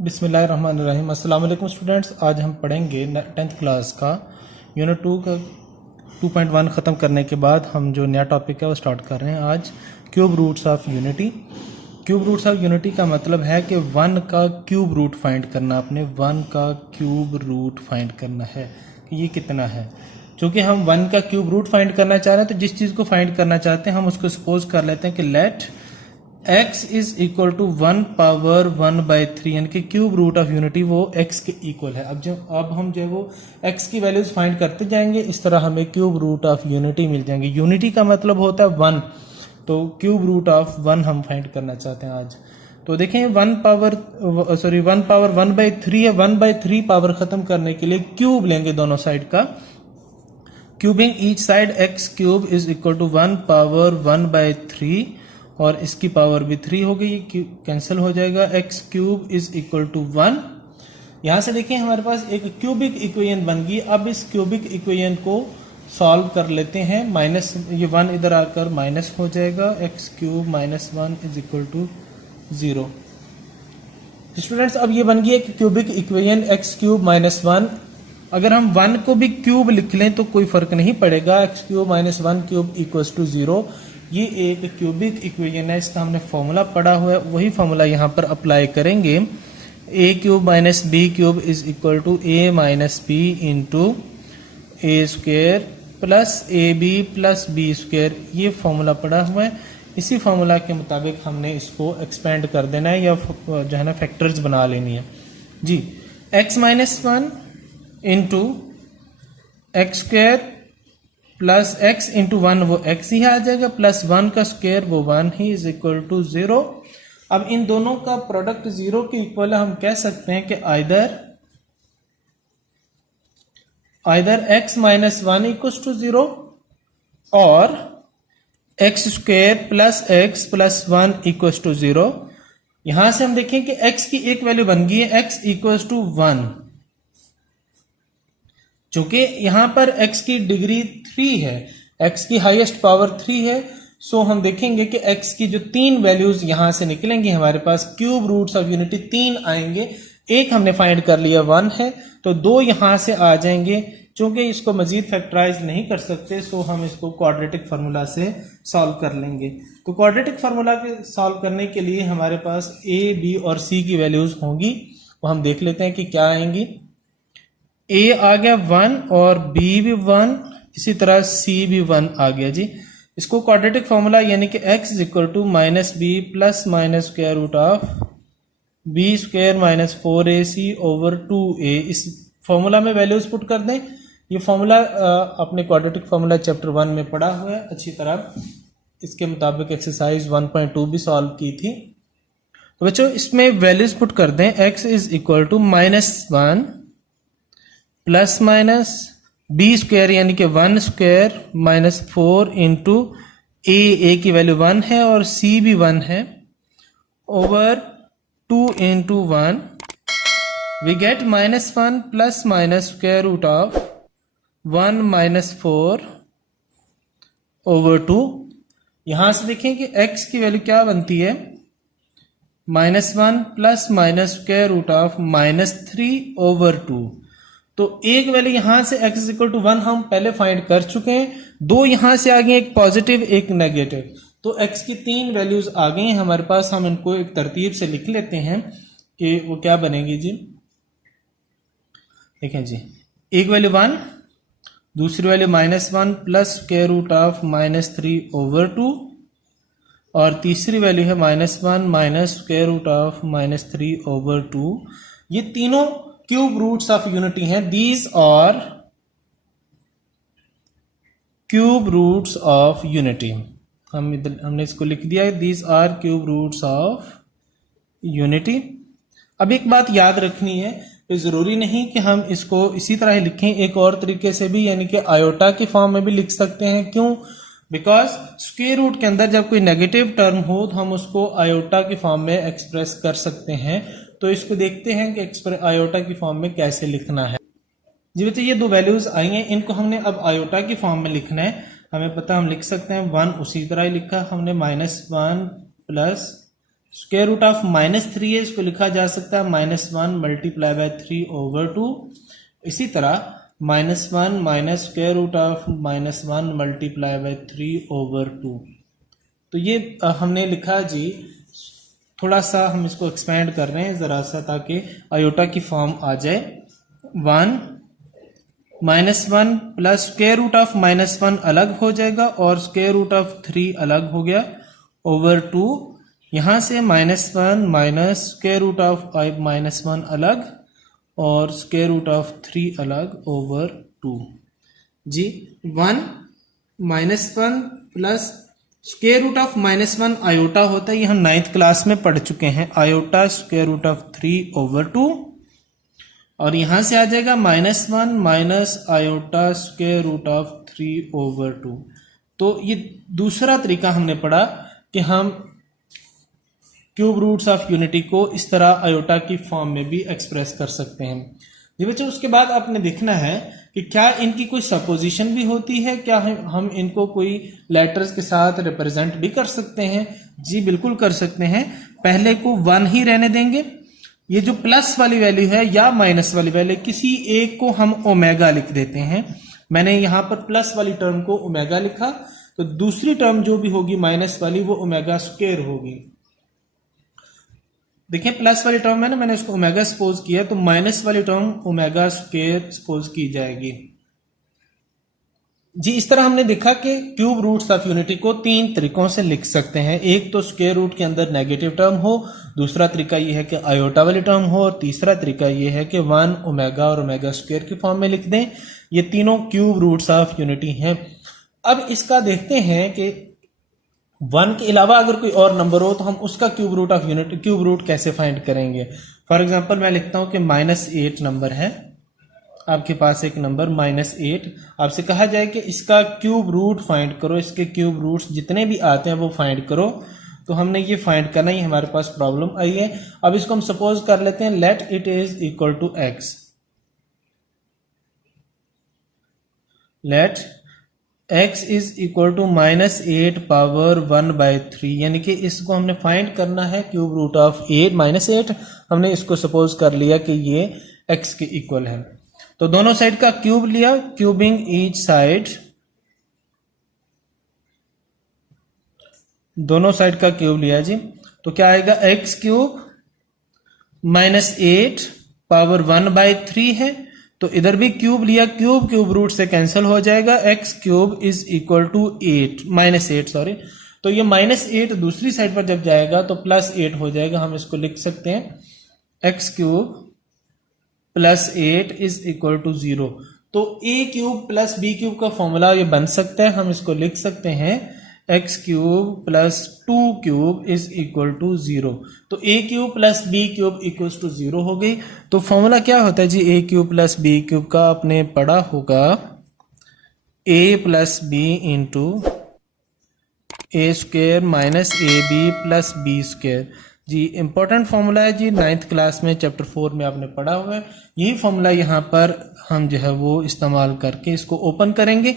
बिस्मिल्लाहिर्रहमानिर्रहीम। अस्सलाम वालेकुम स्टूडेंट्स। आज हम पढ़ेंगे 10th क्लास का यूनिट 2 का 2.1 ख़त्म करने के बाद हम जो नया टॉपिक है वो स्टार्ट कर रहे हैं आज। Cube roots of unity. Cube roots of unity का मतलब है कि 1 का क्यूब रूट फाइंड करना। आपने 1 का क्यूब रूट फाइंड करना है कि ये कितना है। चूँकि हम 1 का क्यूब रूट फाइंड करना चाह रहे हैं तो जिस चीज़ को फाइंड करना चाहते हैं हम उसको सपोज कर लेते हैं कि let x is equal to 1 power 1/3, यानी कि क्यूब रूट ऑफ यूनिटी वो x के इक्वल है। अब हम जो है वो x की वैल्यूज फाइंड करते जाएंगे, इस तरह हमें क्यूब रूट ऑफ यूनिटी मिल जाएंगे। यूनिटी का मतलब होता है 1, तो क्यूब रूट ऑफ 1 हम फाइंड करना चाहते हैं आज। तो देखें 1 पावर 1/3 है। 1/3 पावर खत्म करने के लिए क्यूब लेंगे दोनों साइड का। Cubing each side x cube is equal to 1 power 1/3 और इसकी पावर भी 3 हो गई, कैंसिल हो जाएगा। x cube is equal to 1। यहां से देखिए हमारे पास एक क्यूबिक इक्वेशन बन गई। अब इस क्यूबिक इक्वेशन को सॉल्व कर लेते हैं। माइनस ये 1 इधर आकर माइनस हो जाएगा। x cube minus 1 is equal to 0। Students अब ये बन गई एक cubic equation x cube minus 1। अगर हम 1 को भी क्यूब लिख लें तो कोई फर्क नहीं पड़ेगा। x cube minus 1 cube equals to 0। ये एक क्यूबिक इक्वेशन है, इसका हमने फॉर्मूला पढ़ा हुआ है, वही फॉर्मूला यहाँ पर अप्लाई करेंगे। a cube minus b cube is equal to a minus b into a square plus a b plus b square. ये फॉर्मूला पढ़ा हुआ है। इसी फॉर्मूला के मुताबिक हमने इसको एक्सपेंड कर देना है या जो है ना फैक्टर्स बना लेनी है जी। x minus 1 into x square plus x into 1 वो x ही आ जाएगा, प्लस 1 का स्क्वायर वो 1 ही इज इक्वल टू 0। अब इन दोनों का प्रोडक्ट 0 के इक्वल है। हम कह सकते हैं कि either x minus 1 equal to 0 और x square plus x plus 1 equal to 0। यहां से हम देखें कि x की एक वैल्यू बन गई है, x इक्वल टू 1। चूंकि यहां पर x की डिग्री 3 है, x की हाईएस्ट पावर 3 है, सो हम देखेंगे कि x की जो 3 वैल्यूज यहां से निकलेंगी हमारे पास क्यूब रूट्स ऑफ यूनिटी 3 आएंगे। एक हमने फाइंड कर लिया 1 है, तो 2 यहां से आ जाएंगे। चूंकि इसको मजीद फैक्टराइज नहीं कर सकते सो हम इसको क्वाड्रेटिक फार्मूला से सॉल्व कर लेंगे। तो क्वाड्रेटिक फार्मूला के सॉल्व करने के लिए हमारे पास a, b और c की वैल्यूज होंगी, वो हम देख लेते हैं कि क्या आएंगी। a आ गया 1 और b भी 1, इसी तरह c भी 1 आ गया जी। इसको क्वाड्रेटिक फार्मूला यानी कि x is equal to minus b plus minus square root of b square minus 4ac over 2a, इस फॉर्मूला में वैल्यूज पुट कर दें। ये फॉर्मूला अपने क्वाड्रेटिक फार्मूला चैप्टर 1 में पढ़ा हुआ है अच्छी तरह। इसके मुताबिक एक्सरसाइज 1.2 भी सॉल्व की थी। तो बच्चों इसमें वैल्यूज पुट कर दें। x is equal to minus 1 plus minus b square यानी कि 1 स्क्वायर माइनस 4 इंटू ए की वैल्यू 1 है और c भी 1 है, over 2 into 1 we get minus 1 plus minus square root of 1 minus 4 over 2। यहां से देखें कि x की वैल्यू क्या बनती है, minus 1 plus minus square root of minus 3 over 2। तो एक वैल्यू यहां से x इक्वल टू 1 हम पहले फाइंड कर चुके हैं। 2 यहां से आ गए, एक पॉजिटिव एक नेगेटिव, तो x की 3 वैल्यूज आ गई हैं हमारे पास। हम इनको एक तरतीब से लिख लेते हैं कि वो क्या बनेगी जी। देखें जी, एक वैल्यू 1, दूसरी value minus 1 plus square root of minus 3 over 2 और तीसरी वैल्यू है minus 1 minus square root of minus 3 over 2। ये तीनों क्यूब रूट्स ऑफ यूनिटी हैं। These are cube roots of unity. हमने इसको लिख दिया है, these are cube roots of unity. अब एक बात याद रखनी है, जरूरी नहीं कि हम इसको इसी तरह ही लिखें, एक और तरीके से भी यानी कि आयोटा की फॉर्म में भी लिख सकते हैं। क्यों? बिकॉज स्क्वायर रूट के अंदर जब कोई नेगेटिव टर्म हो तो हम उसको आयोटा की फॉर्म में एक्सप्रेस कर सकते हैं। तो इसको देखते हैं कि आयोटा की फॉर्म में कैसे लिखना है जी। बच्चे ये 2 वैल्यूज आई हैं, इनको हमने अब आयोटा की फॉर्म में लिखना है। हमें पता हम लिख सकते हैं 1 उसी तरह ही लिखा हमने, minus 1 plus square root of -3 है, इसको लिखा जा सकता है -1 मल्टीप्लाई बाय 3/2। इसी तरह -1 minus square root of -1 multiply by 3/2। तो ये हमने लिखा जी, थोड़ा सा हम इसको एक्सपेंड कर रहे हैं जरा सा ताकि आयोटा की फॉर्म आ जाए। 1 -1 प्लस स्क्वायर रूट ऑफ -1 अलग हो जाएगा और स्क्वायर रूट ऑफ 3 अलग हो गया ओवर 2। यहां से -1 माइनस स्क्वायर रूट ऑफ -1 अलग और स्क्वायर रूट ऑफ 3 अलग ओवर 2 जी। 1 -1 plus square root of -1 iota होता है, ये हम 9th क्लास में पढ़ चुके हैं। आयोटा स्क्वायर रूट ऑफ 3/2 और यहां से आ जाएगा -1 minus iota square root of 3/2। तो ये दूसरा तरीका हमने पढ़ा कि हम क्यूब रूट्स ऑफ यूनिटी को इस तरह आयोटा की फॉर्म में भी एक्सप्रेस कर सकते हैं जी बच्चों। उसके बाद आपने देखना है कि क्या इनकी कोई सपोजिशन भी होती है, क्या हम इनको कोई लेटर्स के साथ रिप्रेजेंट भी कर सकते हैं। जी बिल्कुल कर सकते हैं। पहले को 1 ही रहने देंगे, ये जो प्लस वाली वैल्यू है या माइनस वाली वैल्यू, किसी एक को हम ओमेगा लिख देते हैं। मैंने यहां पर प्लस वाली टर्म को ओमेगा लिखा, तो दूसरी टर्म जो भी होगी माइनस वाली वो ओमेगा स्क्वायर होगी। देखिए प्लस वाली टर्म है ना, मैंने उसको ओमेगा सपोज किया, तो माइनस वाली टर्म ओमेगा स्क्वायर सपोज की जाएगी जी। इस तरह हमने देखा कि क्यूब रूट्स ऑफ यूनिटी को 3 तरीकों से लिख सकते हैं। एक तो स्क्वायर रूट के अंदर नेगेटिव टर्म हो, दूसरा तरीका यह है कि आयोटा वाली टर्म हो, और तीसरा तरीका यह है कि 1 ओमेगा और ओमेगा स्क्वायर की फॉर्म में लिख दें। ये तीनों क्यूब रूट्स ऑफ यूनिटी हैं। अब इसका देखते हैं कि 1 के अलावा अगर कोई और नंबर हो तो हम उसका cube root of unit, cube root कैसे फाइंड करेंगे। फॉर एग्जांपल मैं लिखता हूं कि -8 नंबर है, आपके पास एक नंबर -8, आपसे कहा जाए कि इसका क्यूब रूट फाइंड करो, इसके क्यूब रूट्स जितने भी आते हैं वो फाइंड करो। तो हमने ये फाइंड करना ही, हमारे पास प्रॉब्लम आई है। अब इसको हम सपोज कर लेते हैं, let it is equal to x। Let x is equal to -8 power 1/3, यानी कि इसको हमने फाइंड करना है क्यूब रूट ऑफ 8 -8। हमने इसको सपोज कर लिया कि ये x के इक्वल है, तो दोनों साइड का क्यूब लिया, क्यूबिंग ईच साइड, दोनों साइड का क्यूब लिया जी। तो क्या आएगा, x क्यूब -8 पावर 1/3 है, तो इधर भी क्यूब लिया, क्यूब क्यूब रूट से कैंसिल हो जाएगा, x cube is equal to -8 sorry. तो ये -8 दूसरी साइड पर जब जाएगा तो +8 हो जाएगा। हम इसको लिख सकते हैं x cube +8 is equal to 0। तो a cube plus b cube का फॉर्मूला ये बन सकता है। हम इसको लिख सकते हैं x cube plus 2 cube is equal to 0। तो a cube plus b cube equal to 0 हो गई। तो फॉर्मूला क्या होता है जी a cube plus b cube का, आपने पढ़ा होगा a plus b into a square minus ab plus b square जी। इंपॉर्टेंट फॉर्मूला है जी, 9th क्लास में चैप्टर 4 में आपने पढ़ा हुआ है। यही फॉर्मूला यहाँ पर हम जो है वो इस्तेमाल करके इसको ओपन करेंगे।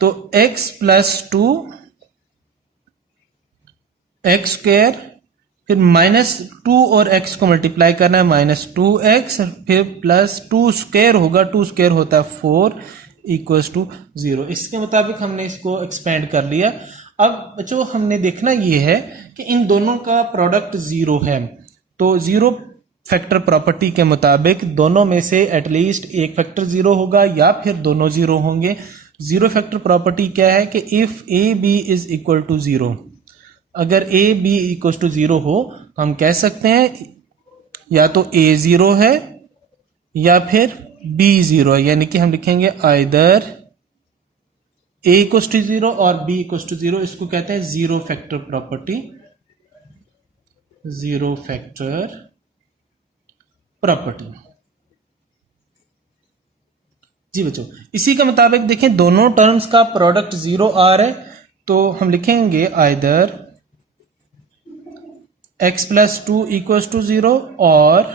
तो x प्लस 2 एक्स स्क्वायर, फिर -2 और x को मल्टीप्लाई करना है -2x, फिर +2 स्क्वायर होगा, 2 स्क्वायर होता है 4 इक्वल्स टू 0। इसके मुताबिक हमने इसको एक्सपेंड कर लिया। अब बच्चों हमने देखना ये है कि इन दोनों का प्रोडक्ट 0 है, तो 0 फैक्टर प्रॉपर्टी के मुताबिक दोनों में से एटलीस्ट एक फैक्टर 0 होगा या फिर दोनों 0 होंगे। 0 फैक्टर प्रॉपर्टी क्या है कि if a b is equal to 0, अगर a b इक्वल टू 0 हो तो हम कह सकते हैं या तो a 0 है या फिर b 0 है, यानी कि हम लिखेंगे आइदर a इक्वल टू 0 और b इक्वल टू 0। इसको कहते हैं 0 फैक्टर प्रॉपर्टी, 0 फैक्टर प्रॉपर्टी जी बच्चों। इसी के मुताबिक देखें दोनों टर्म्स का प्रोडक्ट 0 आ रहा है, तो हम लिखेंगे either x plus 2 equals to 0 और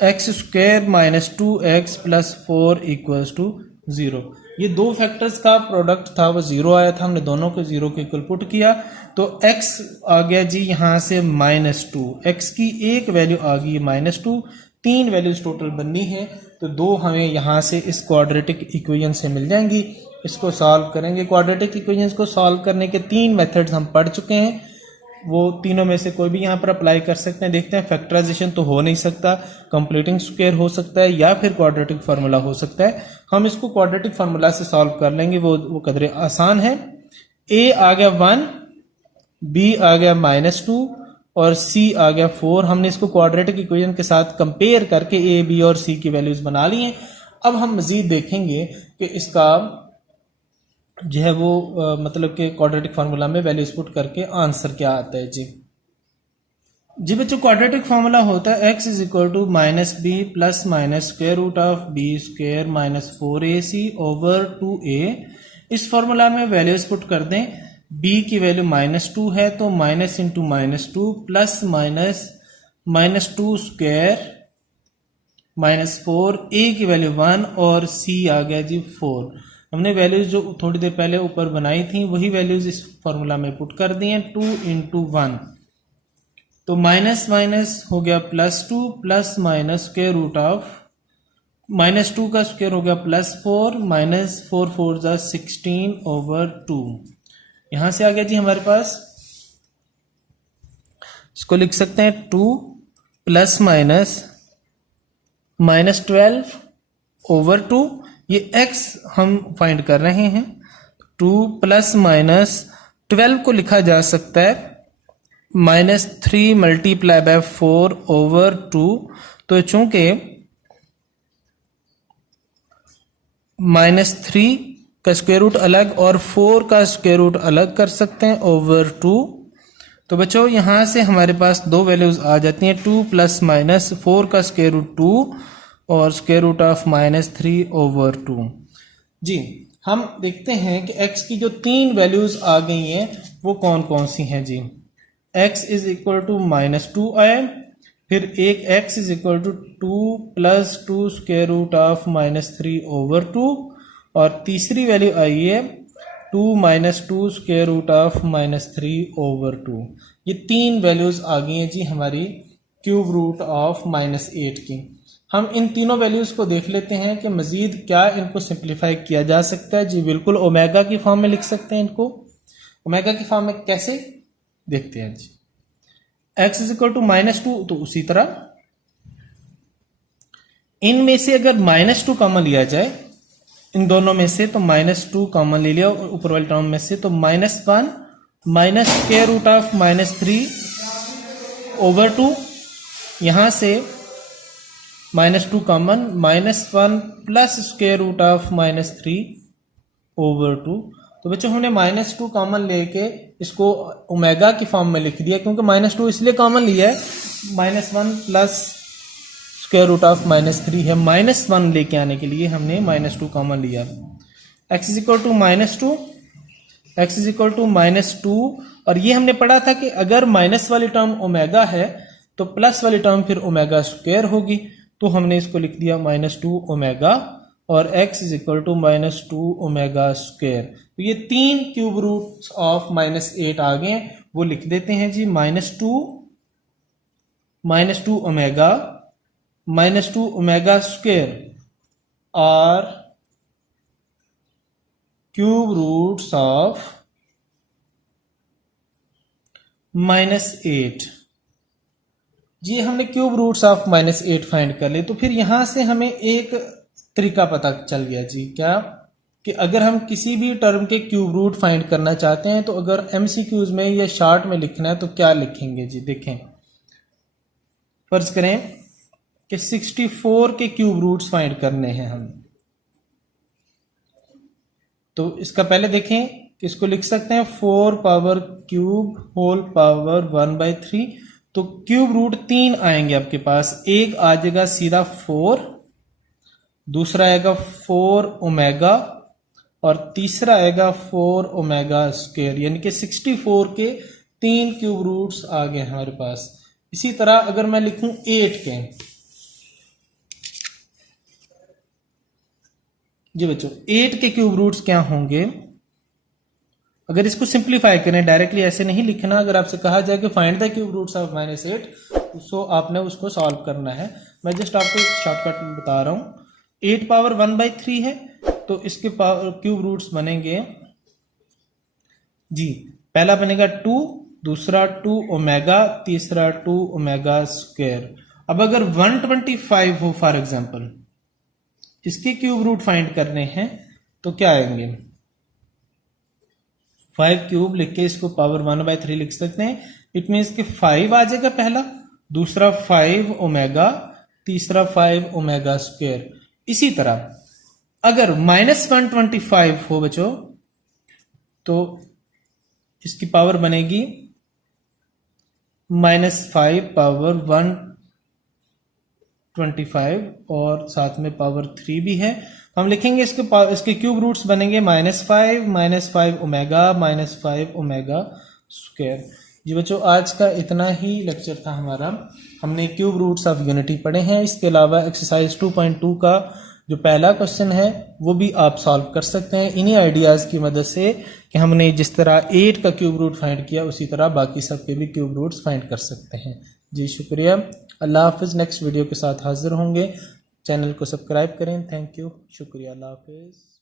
x square minus 2x plus 4 equals to 0। ये दो फैक्टर्स का प्रोडक्ट था वो 0 आया था, हमने दोनों को 0 के इक्वल पुट किया तो x आ गया जी यहाँ से -2, x की एक वैल्यू आ गई -2, 3 वैल्यूज टोटल बननी है तो 2 हमें यहाँ से इस क्वाड्रेटिक इक्वेशन से मिल जाएंगी। इसको सॉल्व करेंगे। क्वाड्रेटिक इक्वेशंस को सॉल्व करने के 3 मेथड्स हम पढ़ चुके हैं, वो तीनों में से कोई भी यहाँ पर अप्लाई कर सकते हैं। देखते हैं, फैक्टराइजेशन तो हो नहीं सकता, कंप्लीटिंग स्क्वायर हो सकता है या फिर क्वाड्रेटिक फार्मूला हो सकता है। हम इसको क्वाड्रेटिक फार्मूला से सॉल्व कर लेंगे, वो कदरे आसान है। a आ गया 1, b आ गया -2 और c आ गया 4। हमने इसको क्वाड्रेटिक इक्वेशन के साथ कंपेयर करके a, b और c की वैल्यूज बना ली हैं। अब हम मजीद देखेंगे कि इसका जो है वो मतलब कि क्वाड्रेटिक फार्मूला में वैल्यूज पुट करके आंसर क्या आता है जी बच्चों, क्वाड्रेटिक फार्मूला होता है x is equal to -b plus minus square root of b square minus 4ac over 2a। इस फार्मूला में वैल्यूज पुट कर दें, b की वैल्यू -2 है तो minus into -2 plus minus -2 square -4, a की वैल्यू 1 और c आ गया जी 4। हमने वैल्यूज जो थोड़ी देर पहले ऊपर बनाई थी वही वैल्यूज इस फॉर्मूला में पुट कर दी हैं। 2 इंटू 1 तो माइनस माइनस हो गया +2 plus minus square root of -2 का स्क्वायर हो गया +4 माइनस 4 4 जा 16 ओवर 2। यहां से आ गया जी हमारे पास, इसको लिख सकते हैं 2 प्लस माइनस -12 ओवर 2। ये x हम फाइंड कर रहे हैं। 2 प्लस माइनस 12 को लिखा जा सकता है -3 मल्टीप्लाई बाय 4 ओवर 2। तो चूंकि -3 का स्क्वायर रूट अलग और 4 का स्क्वायर रूट अलग कर सकते हैं ओवर 2। तो बच्चों यहां से हमारे पास दो वैल्यूज आ जाती हैं, 2 प्लस माइनस 4 का स्क्वायर रूट 2 और स्क्वायर रूट ऑफ -3 ओवर 2। जी हम देखते हैं कि x की जो 3 वैल्यूज आ गई हैं वो कौन कौन सी हैं जी। x इज इक्वल टू -2 आया, फिर एक x is equal to 2 plus 2 square root of -3 over 2 और तीसरी वैल्यू आई है 2 minus 2 square root of -3 over 2। ये 3 वैल्यूज आ गई हैं जी हमारी क्यूब रूट ऑफ -8 की। हम इन तीनों वैल्यूज को देख लेते हैं कि मजीद क्या इनको सिंप्लीफाई किया जा सकता है जी। बिल्कुल ओमेगा की फॉर्म में लिख सकते हैं इनको। ओमेगा की फॉर्म में कैसे देखते हैं जी। x इज इक्वल टू -2 तो उसी तरह इनमें से अगर -2 कॉमन लिया जाए इन दोनों में से तो -2 कॉमन ले लिया और ऊपर वाले टर्म में से तो -1 minus square root of -3 over 2। यहां से -2 common -1 plus square root of -3 over 2। तो बच्चों हमने -2 कॉमन लेके इसको ओमेगा की फॉर्म में लिख दिया क्योंकि -2 इसलिए कॉमन लिया है, -1 प्लस स्क्वायर रूट ऑफ -3 है, -1 लेके आने के लिए हमने -2 कॉमन लिया। x is equal to -2, x is equal to -2 और ये हमने पढ़ा था कि अगर माइनस वाली टर्म ओमेगा है तो प्लस वाली टर्म फिर ओमेगा स्क्वायर होगी, तो हमने इसको लिख दिया -2 ओमेगा और x is equal to -2 omega square. तो ये 3 क्यूब रूट्स ऑफ -8 आ गए, वो लिख देते हैं जी। -2 ओमेगा स्क्वायर और क्यूब रूट्स ऑफ -8। जी हमने क्यूब रूट्स ऑफ -8 फाइंड कर लिए। तो फिर यहां से हमें एक तरीका पता चल गया जी, क्या कि अगर हम किसी भी टर्म के क्यूब रूट फाइंड करना चाहते हैं तो अगर एमसीक्यूज में या शॉर्ट में लिखना है तो क्या लिखेंगे जी। देखें, फर्ज करें कि 64 के क्यूब रूट्स फाइंड करने हैं हम, तो इसका पहले देखें कि इसको लिख सकते हैं 4 पावर क्यूब होल पावर 1/3। तो क्यूब रूट 3 आएंगे आपके पास, एक आ जाएगा सीधा 4, दूसरा आएगा 4 ओमेगा और तीसरा आएगा 4 ओमेगा स्क्वायर, यानी कि 64 के 3 क्यूब रूट्स आ गए हमारे पास। इसी तरह अगर मैं लिखूं 8 के, जी बच्चों 8 के क्यूब रूट्स क्या होंगे, अगर इसको सिंप्लीफाई करें, डायरेक्टली ऐसे नहीं लिखना, अगर आपसे कहा जाए कि find the cube roots of -8, so आपने उसको सॉल्व करना है। मैं जस्ट आपको शॉर्टकट बता रहा हूँ। 8 पावर 1/3 है, तो इसके क्यूब रूट्स बनेंगे जी, पहला बनेगा 2, दूसरा 2 ओमेगा, तीसरा 2 ओमेगा स्क्वायर। अब अगर 125 हो फॉर एग्जांपल, इसके क्यूब रूट फाइंड करने हैं, तो क्या आएंगे, 5 क्यूब लिख के इसको पावर 1/3 लिख सकते हैं। इट मीन्स कि 5 आ जाएगा पहला, दूसरा 5 ओमेगा, तीसरा 5 ओमेगा स्क्वायर। इसी तरह अगर -125 हो बच्चों, तो इसकी पावर बनेगी -5 पावर 125 और साथ में पावर 3 भी है। हम लिखेंगे इसके क्यूब रूट्स बनेंगे -5 ओमेगा -5 ओमेगा स्क्वायर। जी बच्चों आज का इतना ही लेक्चर था हमारा। हमने क्यूब रूट्स ऑफ यूनिटी पढ़े हैं। इसके अलावा एक्सरसाइज 2.2 का जो पहला क्वेश्चन है वो भी आप सॉल्व कर सकते हैं इन्हीं आइडियाज़ की मदद से कि हमने जिस तरह 8 का क्यूब रूट फाइंड किया उसी तरह बाकी सब के भी क्यूब रूट्स फाइंड कर सकते हैं। जी शुक्रिया, अल्लाह हाफिज़। नेक्स्ट वीडियो के साथ हाजिर होंगे। चैनल को सब्सक्राइब करें। थैंक यू, शुक्रिया, अल्लाह हाफिज़।